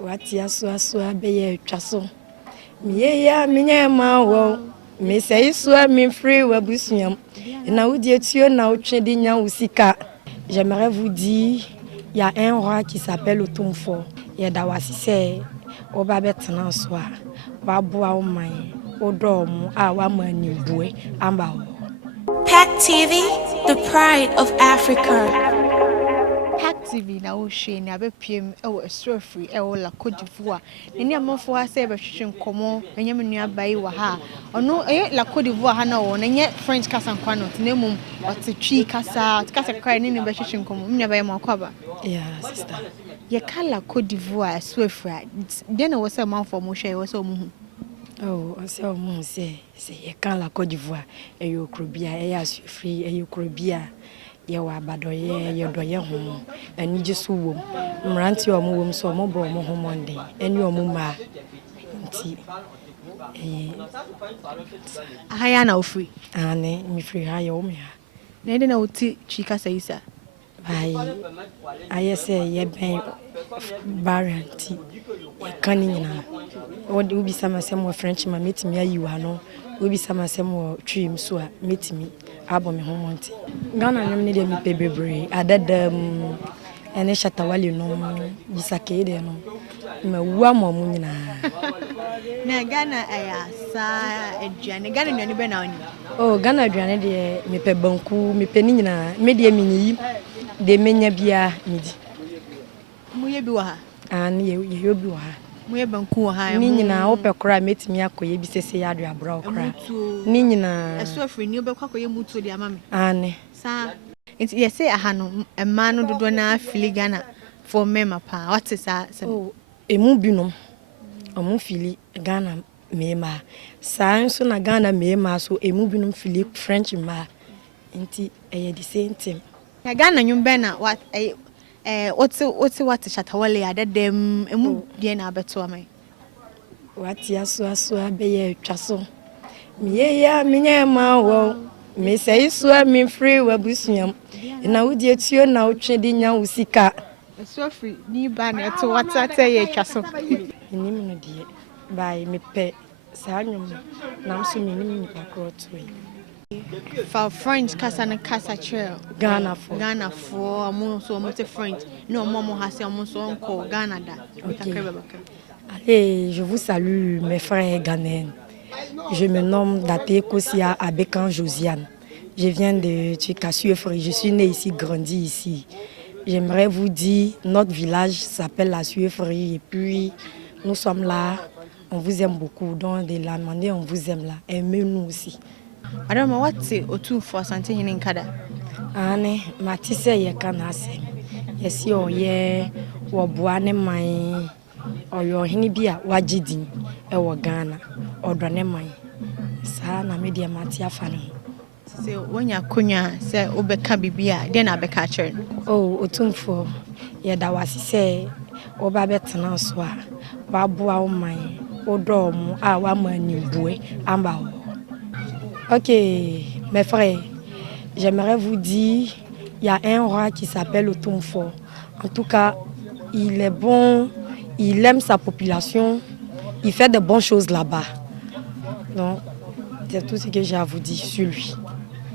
Watia soa beye twaso. Miye ya minye ma wo. Me say soa mi free wabusunyam. Na wudie tuo na wotwe di nya usika. J'aimerais vous dire, il y a un roi qui s'appelle Otumfo. Il y a dawasise oba betena soa. Wa boa o man. O dom a wa mani bue amba wo. Pack TV, the pride of Africa. Pack TV na wo hwe na abepiem ewo Esrofri ewo lacoted'ivoire. Neni amafo ase be hwehwe nkomo enye menua bai wa ha. Ono lacoted'ivoire ha na wo na nye French kasa nkwa no tenemu otetwi kasa kra ne be hwehwe nkomo. Menua bai ma kwaba. Yeah, sister. Ye ka lacoted'ivoire Esrofri. Den na wo se manfo mo hwe wo se omu hu. Oh, ose omu se ye kan la Côte d'Ivoire e yo krobia e ya Esrofri e yo krobia. Ye wa badoye ye doye ho ani gisu wom mranti omo wom so omo bo omo ho monde ani omo ma nti Ahaya na ofri ane mi free ha ye omo ha na ede na oti chika sayisa bai ayese ye ben baranti ye kan nyina odi ubi sama sem French ma metimi ayiwa no ubi sama sem twim so a metimi abo me ho monte Ghana nyam ne de mi pebebre adadam ene shatawali no bisake de no ma wuwa mo nyina na Ghana aya sa aduane Ghana nyane be na oni oh Ghana aduane de mi pe banku mi pe ni nyina me de mi ni de menya bia midi mu ye bi wa ha an ye bi wa ha mu ye banku wa ha ni nyina wo pe kora metimi akoye bi sese ya adu abra okra ni nyina Esrofri ni obekwa koye mutu de amame ane sa it ye say aha no ema no dodo na fili Ghana for mema pa what is that oh emu binom omu fili Ghana mema sa nso na Ghana mema so emu binom fili French ma nti eye the same thing na Ghana nyum be na what what shatawale adadem emu de na abeto amai watia soa beye twaso miye ya minye ma wo me say soa mi free wabusunyam na wudie tuo na wotwe di nya usika Esrofri ni ba na to watata ye twaso enim no de bai me pe sa nyum nam so menim akro to for French kasa na kasa trail Ghana for amon so mo te French no mo ha se amon so onko Ghana da allez je vous salue mes frères ghanéens. Je me nomme Daté Kosia Abekan Josiane. Je viens de Suefri. Je suis née ici, grandi ici. J'aimerais vous dire, notre village s'appelle la Suefri et puis nous sommes là. On vous aime beaucoup. Donc de la manière on vous aime là, aimez-nous aussi. Madame, what's Otumfo asante hine nkada? Ane, matise ye kanase. Yesi oye wo boane man. Oyo hini bia wagidin ewo Ghana. Odwane man. Sa na media mati afane. Se wonya konya se obeka bibia de na beka kire. Oh, Otumfo ye da wasise oba betena so a wa boa o man. Odom a wa mani bue amba wo. OK, mes frères, j'aimerais vous dire, il y a un roi qui s'appelle Otumfo. En tout cas, il est bon, il aime sa population, il fait de bonnes choses là-bas. Donc, c'est tout ce que j'ai à vous dire sur lui.